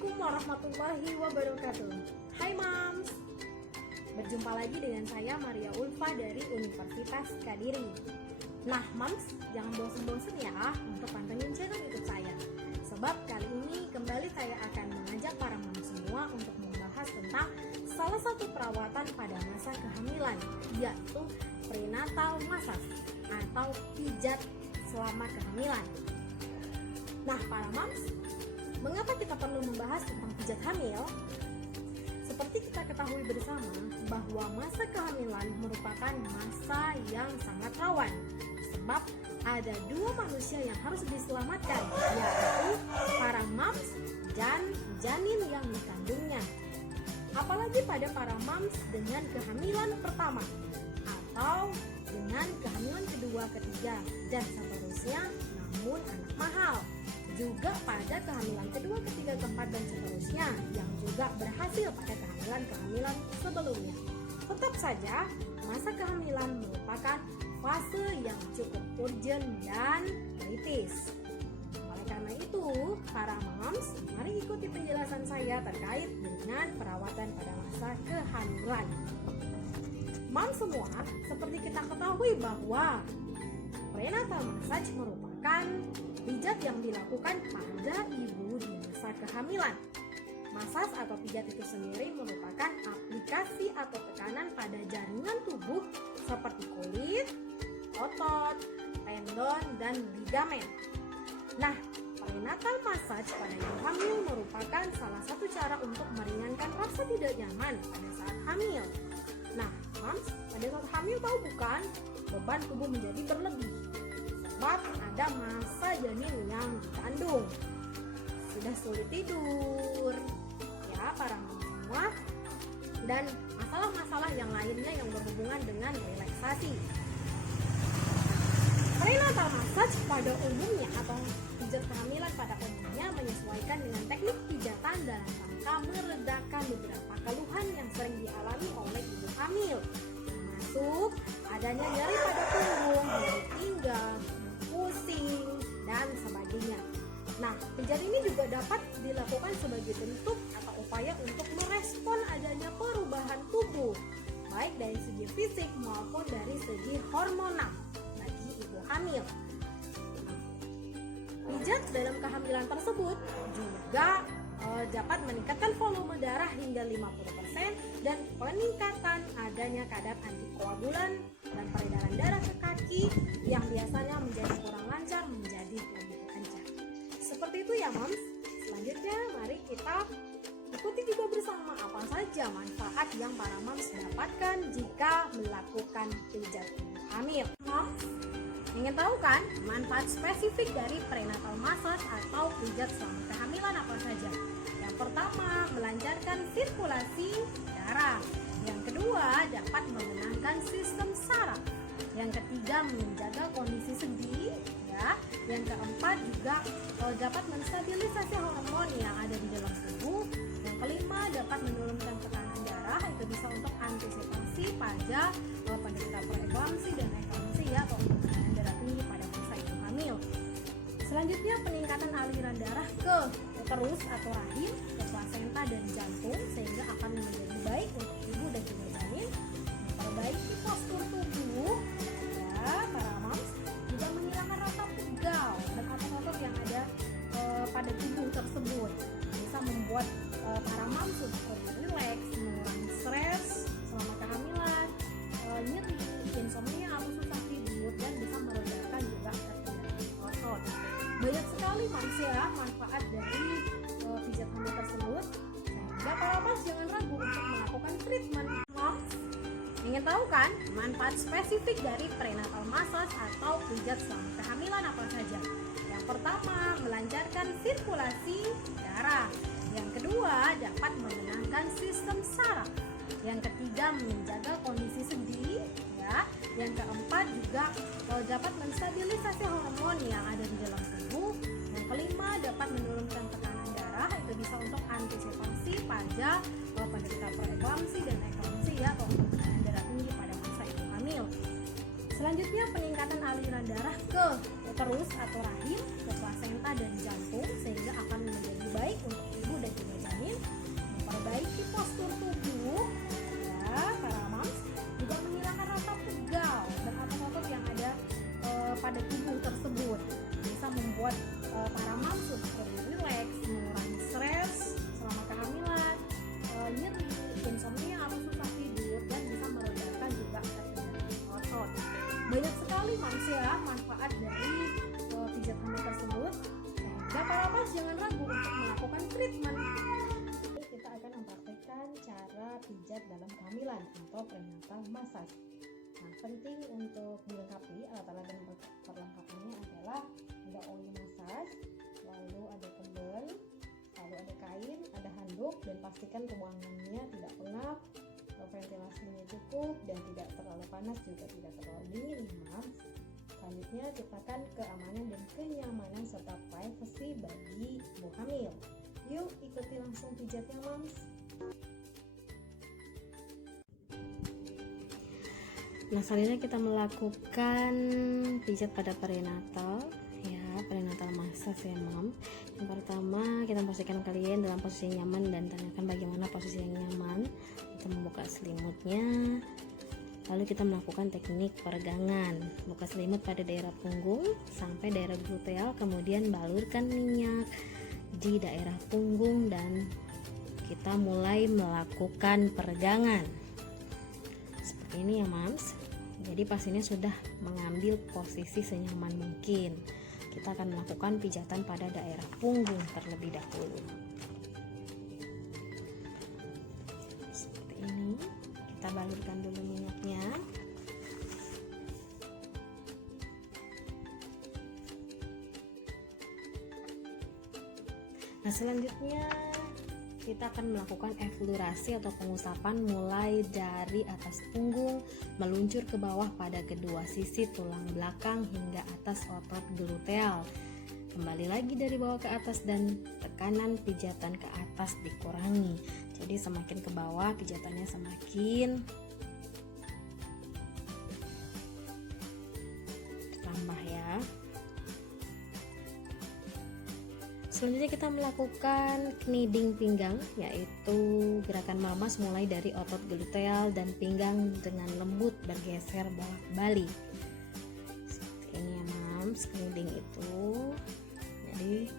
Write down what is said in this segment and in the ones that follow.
Assalamualaikum warahmatullahi wabarakatuh. Hai Mams, berjumpa lagi dengan saya Maria Ulfa dari Universitas Kadiri. Nah Mams, jangan bosan-bosan ya untuk pantengin channel YouTube saya. Sebab kali ini kembali saya akan mengajak para Mams semua untuk membahas tentang salah satu perawatan pada masa kehamilan, yaitu prenatal massage atau pijat selama kehamilan. Nah para Mams, mengapa kita perlu membahas tentang pijat hamil? Seperti kita ketahui bersama bahwa masa kehamilan merupakan masa yang sangat rawan. Sebab ada dua manusia yang harus diselamatkan, yaitu para mams dan janin yang dikandungnya. Apalagi pada para mams dengan kehamilan pertama atau dengan kehamilan kedua, ketiga, dan seterusnya, namun anak mahal. Juga pada kehamilan kedua, ketiga, keempat, dan seterusnya yang juga berhasil pada kehamilan sebelumnya. Tetap saja, masa kehamilan merupakan fase yang cukup urgent dan kritis. Oleh karena itu, para moms, mari ikuti penjelasan saya terkait dengan perawatan pada masa kehamilan. Moms semua, seperti kita ketahui bahwa prenatal massage merupakan pijat yang dilakukan pada ibu di masa kehamilan. Massage atau pijat itu sendiri merupakan aplikasi atau tekanan pada jaringan tubuh seperti kulit, otot, tendon, dan ligamen. Nah, prenatal massage pada ibu hamil merupakan salah satu cara untuk meringankan rasa tidak nyaman pada saat hamil. Nah, moms, pada saat hamil tahu bukan, beban tubuh menjadi berlebih. Sebab ada masa janin yang dikandung, sudah sulit tidur, ya para mama semua, dan masalah-masalah yang lainnya yang berhubungan dengan relaksasi. Prenatal massage pada umumnya atau pijat kehamilan pada umumnya menyesuaikan dengan teknik pijatan dalam rangka meredakan beberapa keluhan yang sering dialami oleh ibu hamil, termasuk adanya nyeri pada punggung, nyeri pinggang, pusing, dan sebagainya. Nah, pijat ini juga dapat dilakukan sebagai bentuk atau upaya untuk merespon adanya perubahan tubuh, baik dari segi fisik maupun dari segi hormonal bagi ibu hamil. Pijat dalam kehamilan tersebut juga dapat meningkatkan volume darah hingga 50% dan peningkatan adanya kadar antikoagulan dan peredaran darah ke kaki yang biasanya menjadi kurang lancar menjadi lebih lancar. Seperti itu ya moms. Selanjutnya mari kita ikuti juga bersama apa saja manfaat yang para moms dapatkan jika melakukan pijat ibu hamil. Moms, ingin tahu kan manfaat spesifik dari prenatal massage atau pijat selama kehamilan apa saja? Yang pertama, melancarkan sirkulasi darah. Yang kedua, dapat menenangkan sistem saraf. Yang ketiga, menjaga kondisi sendi, ya. Yang keempat juga dapat menstabilisasi hormon yang ada di dalam tubuh. Yang kelima, dapat menurunkan tekanan darah, itu bisa untuk antisipasi pada penderita preeklamsi dan eklamsi, ya, atau tekanan darah tinggi pada masa ibu hamil. Selanjutnya, peningkatan aliran darah ke uterus atau rahim, ke plasenta dan jantung, sehingga akan menjadi baik untuk ibu dan juga janin. Memperbaiki postur tubuh, ya para moms, juga menghilangkan rasa pegal dan otot-otot yang ada pada tubuh tersebut. Bisa membuat para moms lebih rileks, mengurangi stres selama kehamilan, nyeri, insomnia atau susah tidur, dan bisa meredakan juga otot. Banyak sekali moms ya manfaat dari pijat hamil tersebut, sehingga para moms jangan ragu untuk melakukan treatment. Moms, ingin tahu kan manfaat spesifik dari prenatal massage atau pijat selama kehamilan apa saja? Yang pertama, melancarkan sirkulasi darah. Yang kedua, dapat menenangkan sistem saraf. Yang ketiga, menjaga kondisi sendi, ya. Yang keempat juga dapat menstabilisasi hormon yang ada di dalam tubuh. Yang kelima, dapat menurunkan tekanan darah, itu bisa untuk antisipasi pada penderita preeklamsi dan eklamsi, ya, atau tekanan darah tinggi pada masa ibu hamil. Selanjutnya, peningkatan aliran darah ke uterus atau rahim, ke plasenta dan jantung, sehingga akan menjadi baik untuk ibu dan juga sekali Mams ya manfaat dari pijat hamil tersebut, sehingga para pas jangan ragu untuk melakukan treatment. Kita akan mempraktekkan cara pijat dalam kehamilan atau prenatal massage. Nah, penting untuk dilengkapi alat-alat dan perlengkapannya adalah ada oli massage, lalu ada kebel, lalu ada kain, ada handuk, dan pastikan ruangannya tidak pengap, ventilasinya cukup, dan tidak terlalu panas juga tidak terlalu dingin, Mams. Selanjutnya ciptakan keamanan dan kenyamanan serta privacy bagi ibu hamil. Yuk ikuti langsung pijatnya, Mams. Nah, selanjutnya kita melakukan pijat pada prenatal ya, prenatal massage ya, Mom. Yang pertama, kita pastikan kalian dalam posisi yang nyaman dan tanyakan bagaimana posisi yang nyaman. Kita membuka selimutnya. Lalu kita melakukan teknik peregangan. Buka selimut pada daerah punggung sampai daerah gluteal, kemudian balurkan minyak di daerah punggung dan kita mulai melakukan peregangan. Seperti ini ya, Mams. Jadi pasiennya sudah mengambil posisi senyaman mungkin. Kita akan melakukan pijatan pada daerah punggung terlebih dahulu. Seperti ini. Kita balurkan dulu minyaknya. Nah, selanjutnya kita akan melakukan eflurasi atau pengusapan mulai dari atas punggung meluncur ke bawah pada kedua sisi tulang belakang hingga atas otot gluteal. Kembali lagi dari bawah ke atas dan tekanan pijatan ke atas dikurangi. Jadi semakin ke bawah pijatannya semakin tambah ya. Selanjutnya kita melakukan kneading pinggang, yaitu gerakan melemas mulai dari otot gluteal dan pinggang dengan lembut bergeser bolak-balik. Seperti ini ya, Mams, kneading itu. Jadi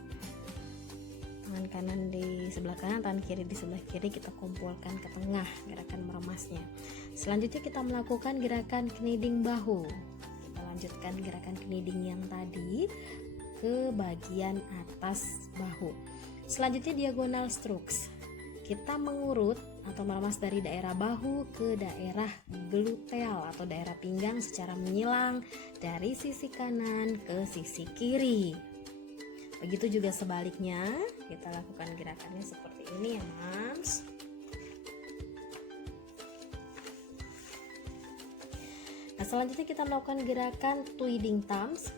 tangan kanan di sebelah kanan, tangan kiri di sebelah kiri, kita kumpulkan ke tengah gerakan meremasnya. Selanjutnya kita melakukan gerakan kneading bahu. Kita lanjutkan gerakan kneading yang tadi ke bagian atas bahu. Selanjutnya diagonal strokes. Kita mengurut atau meremas dari daerah bahu ke daerah gluteal atau daerah pinggang secara menyilang dari sisi kanan ke sisi kiri. Begitu juga sebaliknya, kita lakukan gerakannya seperti ini ya, Mams. Nah, selanjutnya kita melakukan gerakan twiddling thumbs,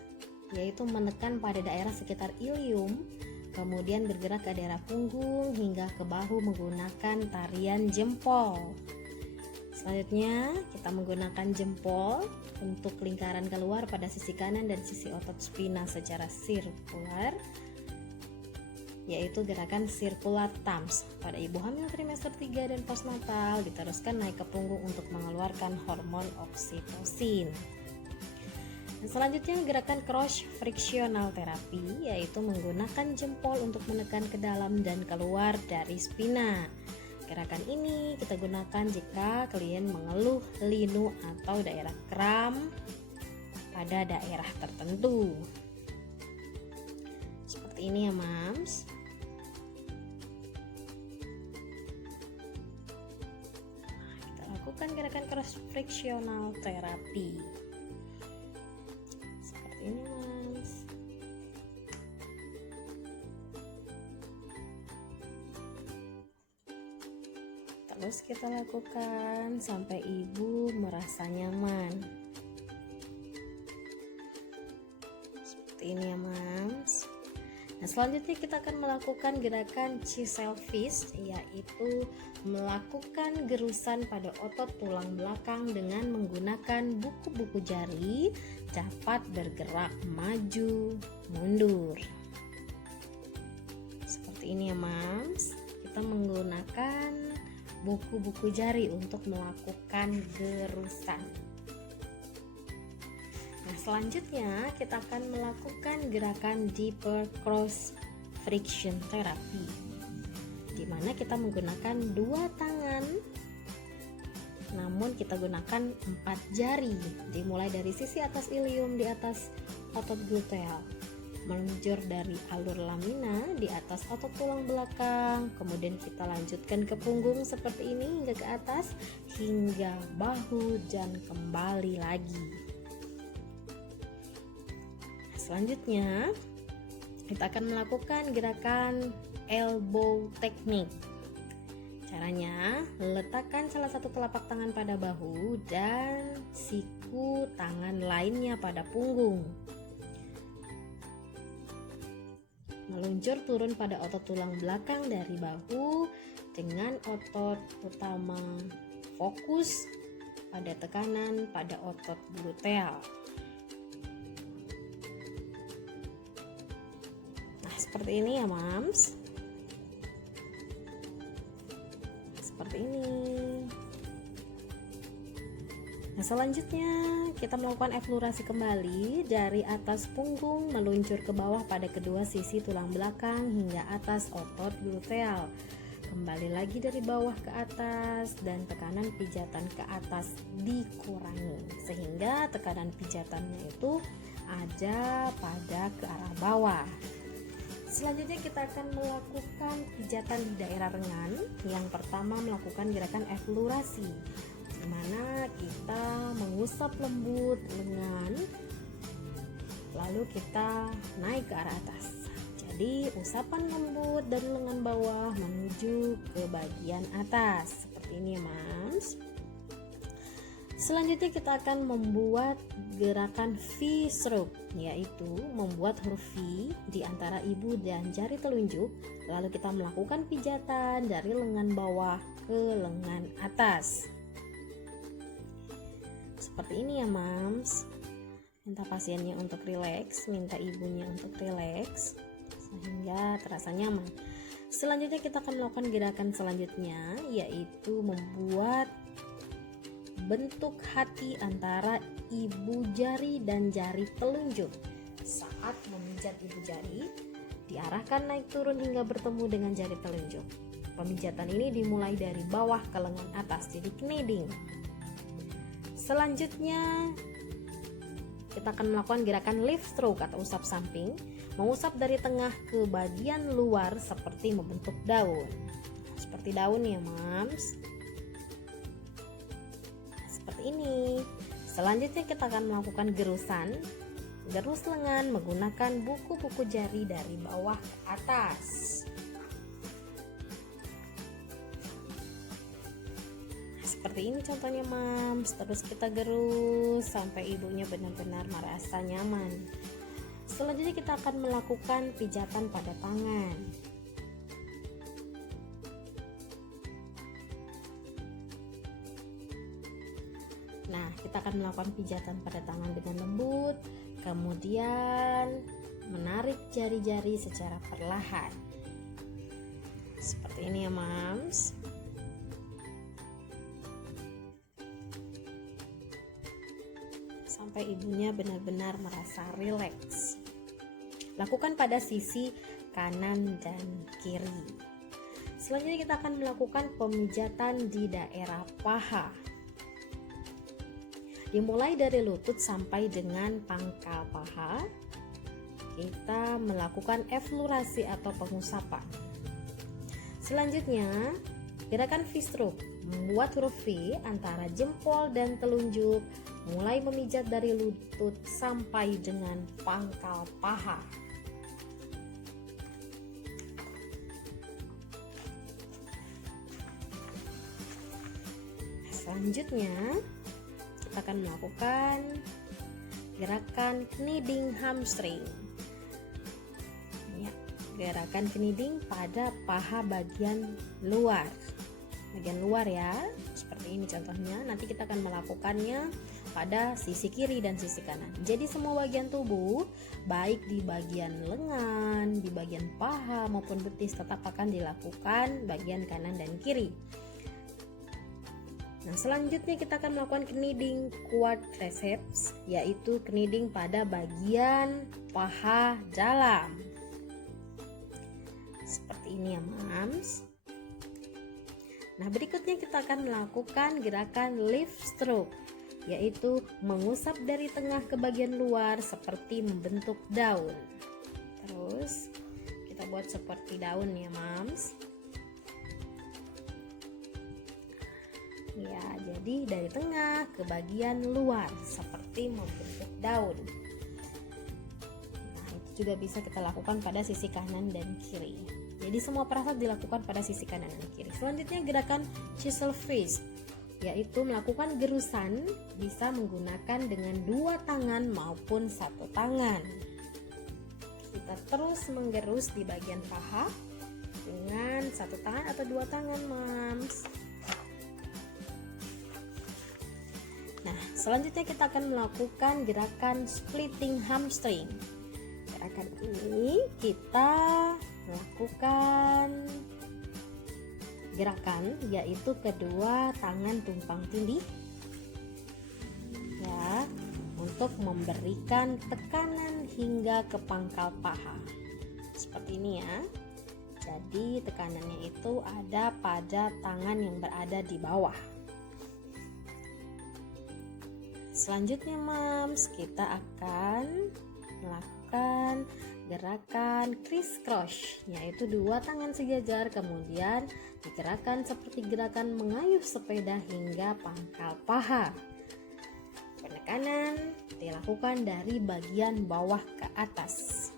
yaitu menekan pada daerah sekitar ilium, kemudian bergerak ke daerah punggung hingga ke bahu menggunakan tarian jempol. Selanjutnya kita menggunakan jempol untuk lingkaran keluar pada sisi kanan dan sisi otot spina secara sirkular, yaitu gerakan circular thumbs. Pada ibu hamil trimester 3 dan postnatal diteruskan naik ke punggung untuk mengeluarkan hormon oksitosin. Selanjutnya gerakan cross frictional therapy, yaitu menggunakan jempol untuk menekan ke dalam dan keluar dari spina. Gerakan ini kita gunakan jika klien mengeluh linu atau daerah kram pada daerah tertentu. Seperti ini ya, Mams. Kita lakukan gerakan cross frictional therapy. Ini, Mas. Terus kita lakukan sampai ibu merasa nyaman. Seperti ini ya, Mams. Nah, selanjutnya kita akan melakukan gerakan chisel fist, yaitu melakukan gerusan pada otot tulang belakang dengan menggunakan buku-buku jari dapat bergerak maju mundur. Seperti ini ya, Mams. Kita menggunakan buku-buku jari untuk melakukan gerusan. Nah, selanjutnya kita akan melakukan gerakan deeper cross friction therapy, di mana kita menggunakan dua tangan namun kita gunakan 4 jari, dimulai dari sisi atas ilium di atas otot gluteal, meluncur dari alur lamina di atas otot tulang belakang, kemudian kita lanjutkan ke punggung seperti ini hingga ke atas, hingga bahu dan kembali lagi. Selanjutnya kita akan melakukan gerakan elbow technique. Caranya, letakkan salah satu telapak tangan pada bahu dan siku tangan lainnya pada punggung. Meluncur turun pada otot tulang belakang dari bahu dengan otot utama fokus pada tekanan pada otot gluteal. Nah, seperti ini ya, Mams. Seperti ini. Nah, selanjutnya kita melakukan eflorasi kembali dari atas punggung meluncur ke bawah pada kedua sisi tulang belakang hingga atas otot gluteal. Kembali lagi dari bawah ke atas dan tekanan pijatan ke atas dikurangi sehingga tekanan pijatannya itu ada pada ke arah bawah. Selanjutnya kita akan melakukan pijatan di daerah lengan. Yang pertama melakukan gerakan eflorasi, di mana kita mengusap lembut lengan, lalu kita naik ke arah atas. Jadi usapan lembut dari lengan bawah menuju ke bagian atas, seperti ini, Mams. Selanjutnya kita akan membuat gerakan V-stroke, yaitu membuat huruf V di antara ibu dan jari telunjuk, lalu kita melakukan pijatan dari lengan bawah ke lengan atas. Seperti ini ya, Mams. Minta pasiennya untuk rileks, minta ibunya untuk rileks sehingga terasa nyaman. Selanjutnya kita akan melakukan gerakan selanjutnya, yaitu membuat bentuk hati antara ibu jari dan jari telunjuk. Saat memijat ibu jari, diarahkan naik turun hingga bertemu dengan jari telunjuk. Pemijatan ini dimulai dari bawah ke lengan atas, jadi kneading. Selanjutnya kita akan melakukan gerakan lift stroke atau usap samping, mengusap dari tengah ke bagian luar seperti membentuk daun. Seperti daun ya, Mams. Seperti ini. Selanjutnya kita akan melakukan gerusan, gerus lengan menggunakan buku-buku jari dari bawah ke atas. Nah, seperti ini contohnya, Mams. Terus kita gerus sampai ibunya benar-benar merasa nyaman. Selanjutnya kita akan melakukan pijatan pada tangan. Nah, kita akan melakukan pijatan pada tangan dengan lembut, kemudian menarik jari-jari secara perlahan. Seperti ini ya, Mams. Sampai ibunya benar-benar merasa rileks. Lakukan pada sisi kanan dan kiri. Selanjutnya kita akan melakukan pemijatan di daerah paha. Dimulai dari lutut sampai dengan pangkal paha, kita melakukan eflorasi atau pengusapan. Selanjutnya, gerakan V-stroke, membuat huruf V antara jempol dan telunjuk, mulai memijat dari lutut sampai dengan pangkal paha. Selanjutnya, kita akan melakukan gerakan kneading hamstring. Ya, gerakan kneading pada paha bagian luar ya, seperti ini contohnya. Nanti kita akan melakukannya pada sisi kiri dan sisi kanan. Jadi semua bagian tubuh, baik di bagian lengan, di bagian paha maupun betis, tetap akan dilakukan bagian kanan dan kiri. Nah, selanjutnya kita akan melakukan kneading quadriceps, yaitu kneading pada bagian paha dalam. Seperti ini ya, Mams. Nah, berikutnya kita akan melakukan gerakan lift stroke, yaitu mengusap dari tengah ke bagian luar seperti membentuk daun. Terus kita buat seperti daun ya, Mams. Ya, jadi dari tengah ke bagian luar seperti membentuk daun. Nah, itu juga bisa kita lakukan pada sisi kanan dan kiri. Jadi semua perasaan dilakukan pada sisi kanan dan kiri. Selanjutnya gerakan chisel fist, yaitu melakukan gerusan bisa menggunakan dengan 2 tangan maupun 1 tangan. Kita terus menggerus di bagian paha dengan 1 tangan atau 2 tangan, Mams. Nah, selanjutnya kita akan melakukan gerakan splitting hamstring. Gerakan ini kita melakukan gerakan yaitu kedua tangan tumpang tindih ya, untuk memberikan tekanan hingga ke pangkal paha. Seperti ini ya. Jadi tekanannya itu ada pada tangan yang berada di bawah. Selanjutnya, Mams, kita akan melakukan gerakan crisscross, yaitu 2 tangan sejajar kemudian digerakkan seperti gerakan mengayuh sepeda hingga pangkal paha. Penekanan dilakukan dari bagian bawah ke atas.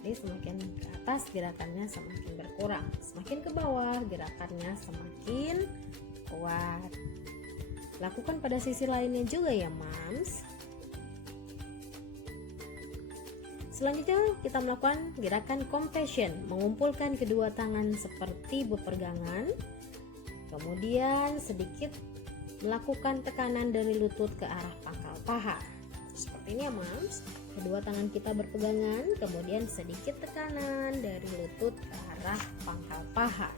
Jadi semakin ke atas gerakannya semakin berkurang, semakin ke bawah gerakannya semakin kuat. Lakukan pada sisi lainnya juga ya, Mams. Selanjutnya kita melakukan gerakan compression, mengumpulkan kedua tangan seperti berpegangan, kemudian sedikit melakukan tekanan dari lutut ke arah pangkal paha. Seperti ini ya, Mams. Kedua tangan kita berpegangan, kemudian sedikit tekanan dari lutut ke arah pangkal paha.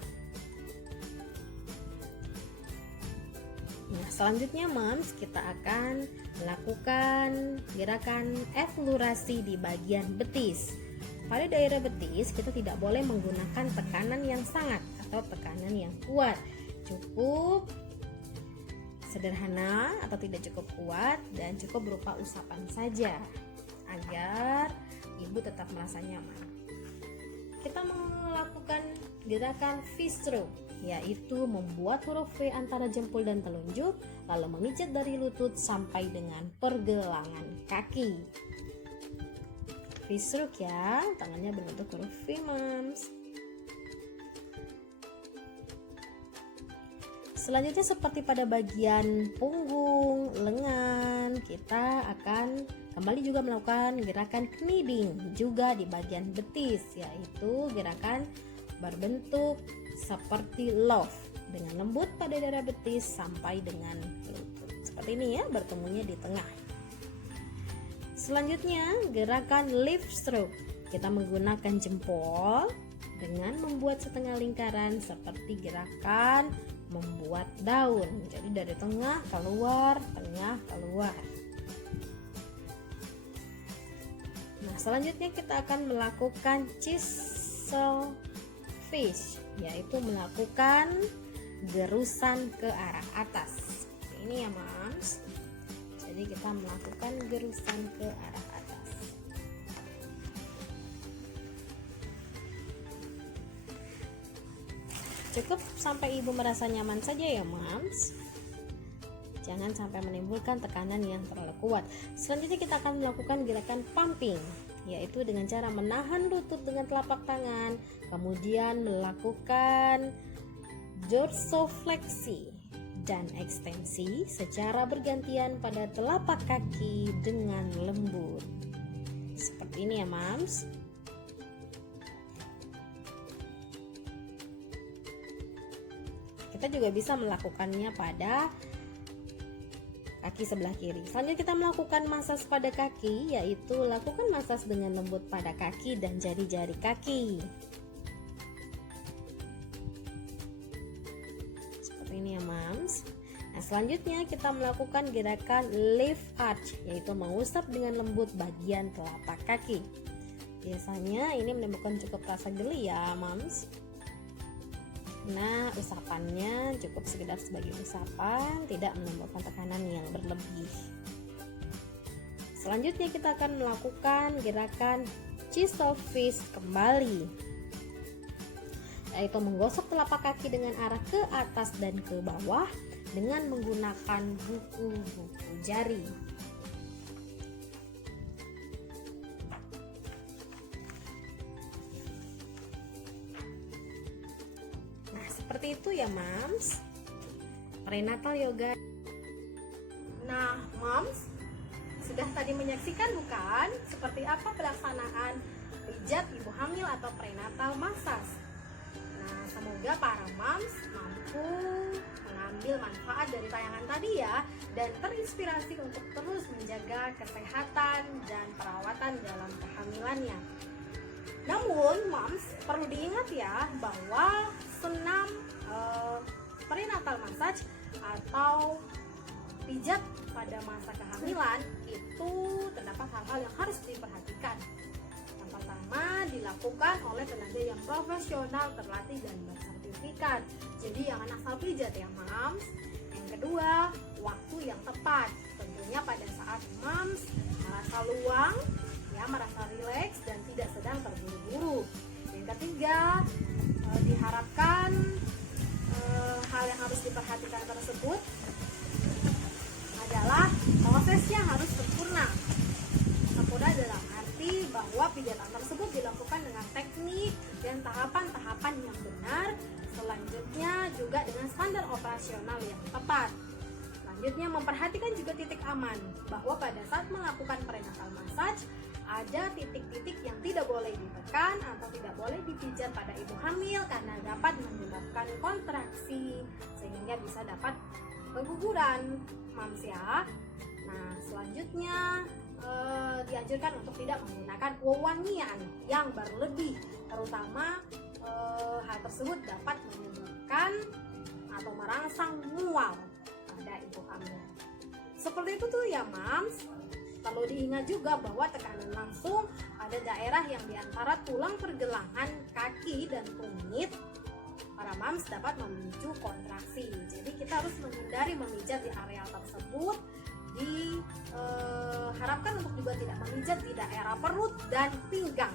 Nah, selanjutnya, Mams, kita akan melakukan gerakan eflurasi di bagian betis. Pada daerah betis, kita tidak boleh menggunakan tekanan yang sangat atau tekanan yang kuat. Cukup sederhana atau tidak cukup kuat dan cukup berupa usapan saja agar ibu tetap merasa nyaman. Kita melakukan gerakan fist stroke, yaitu membuat huruf V antara jempol dan telunjuk, lalu memijat dari lutut sampai dengan pergelangan kaki. Fist stroke ya, tangannya berbentuk huruf V, Mams. Selanjutnya seperti pada bagian punggung, lengan, kita akan kembali juga melakukan gerakan kneading juga di bagian betis, yaitu gerakan berbentuk seperti love dengan lembut pada daerah betis sampai dengan lutut. Seperti ini ya, bertemunya di tengah. Selanjutnya gerakan lift stroke. Kita menggunakan jempol dengan membuat setengah lingkaran seperti gerakan membuat daun. Jadi dari tengah keluar, tengah keluar. Nah, selanjutnya kita akan melakukan chisel fish, yaitu melakukan gerusan ke arah atas. Ini ya, Mams. Jadi kita melakukan gerusan ke arah atas. Cukup sampai ibu merasa nyaman saja ya, Mams. Jangan sampai menimbulkan tekanan yang terlalu kuat. Selanjutnya kita akan melakukan gerakan pumping, yaitu dengan cara menahan lutut dengan telapak tangan, kemudian melakukan dorsofleksi dan ekstensi secara bergantian pada telapak kaki dengan lembut. Seperti ini ya, Mams. Kita juga bisa melakukannya pada kaki sebelah kiri. Selanjutnya kita melakukan masas pada kaki, yaitu lakukan masas dengan lembut pada kaki dan jari-jari kaki. Seperti ini ya, Mams. Nah, selanjutnya kita melakukan gerakan lift arch, yaitu mengusap dengan lembut bagian telapak kaki. Biasanya ini menimbulkan cukup rasa geli ya, Mams. Nah, usapannya cukup sekedar sebagai usapan, tidak menimbulkan tekanan yang berlebih. Selanjutnya kita akan melakukan gerakan chest of fist kembali, yaitu menggosok telapak kaki dengan arah ke atas dan ke bawah dengan menggunakan buku-buku jari. Nah, seperti itu ya Mams, prenatal yoga. Nah Mams, sudah tadi menyaksikan bukan seperti apa pelaksanaan pijat ibu hamil atau prenatal massage. Nah, semoga para moms mampu mengambil manfaat dari tayangan tadi ya, dan terinspirasi untuk terus menjaga kesehatan dan perawatan dalam kehamilannya. Namun moms perlu diingat ya bahwa senam prenatal massage atau pijat pada masa kehamilan itu terdapat hal-hal yang harus diperhatikan. Yang pertama, dilakukan oleh tenaga yang profesional, terlatih dan bersertifikat. Jadi jangan asal pijat ya Mams. Yang kedua, waktu yang tepat. Tentunya pada saat Mams merasa luang, ya merasa rileks dan tidak sedang terburu-buru. Yang ketiga, diharapkan hal yang harus diperhatikan tersebut adalah prosesnya harus sempurna. Sempurna dalam arti bahwa pijatan tersebut dilakukan dengan teknik dan tahapan-tahapan yang benar. Selanjutnya juga dengan standar operasional yang tepat. Selanjutnya memperhatikan juga titik aman, bahwa pada saat melakukan prenatal massage ada titik-titik yang tidak boleh ditekan atau tidak boleh dipijat pada ibu hamil karena dapat menyebabkan kontraksi sehingga bisa dapat keguguran Mams ya. Nah, selanjutnya dianjurkan untuk tidak menggunakan wewangian yang berlebih, terutama hal tersebut dapat menyebabkan atau merangsang mual pada ibu hamil. Seperti itu tuh ya Mams. Perlu diingat juga bahwa tekanan langsung pada daerah yang diantara tulang pergelangan kaki dan tumit para Mams dapat memicu kontraksi. Jadi kita harus menghindari memijat di area tersebut. Diharapkan untuk juga tidak memijat di daerah perut dan pinggang.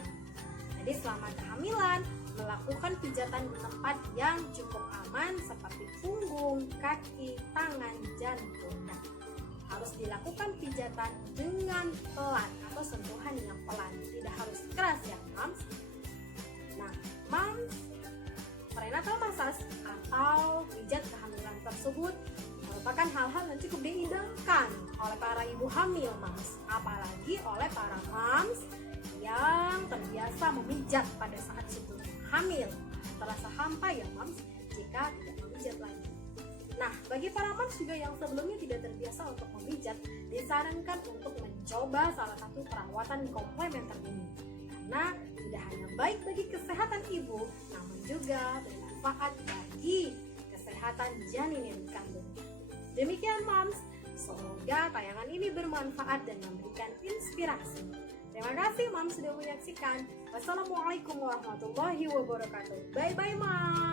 Jadi selama kehamilan melakukan pijatan di tempat yang cukup aman seperti punggung, kaki, tangan, dan pundak. Harus dilakukan pijatan dengan pelan atau sentuhan yang pelan, tidak harus keras ya Mams. Nah Mams, prenatal massage atau pijat kehamilan tersebut merupakan hal-hal yang cukup diidamkan oleh para ibu hamil Mams, apalagi oleh para Mams yang terbiasa memijat pada saat sebelum hamil. Terasa hampa ya Mams jika tidak memijat lagi. Nah, bagi para Mams juga yang sebelumnya tidak terbiasa untuk memijat, disarankan untuk mencoba salah satu perawatan komplementer ini, karena tidak hanya baik bagi kesehatan ibu, namun juga bermanfaat bagi kesehatan janin yang dikandung. Demikian Mams, semoga tayangan ini bermanfaat dan memberikan inspirasi. Terima kasih Mams sudah menyaksikan. Wassalamualaikum warahmatullahi wabarakatuh. Bye bye Mams.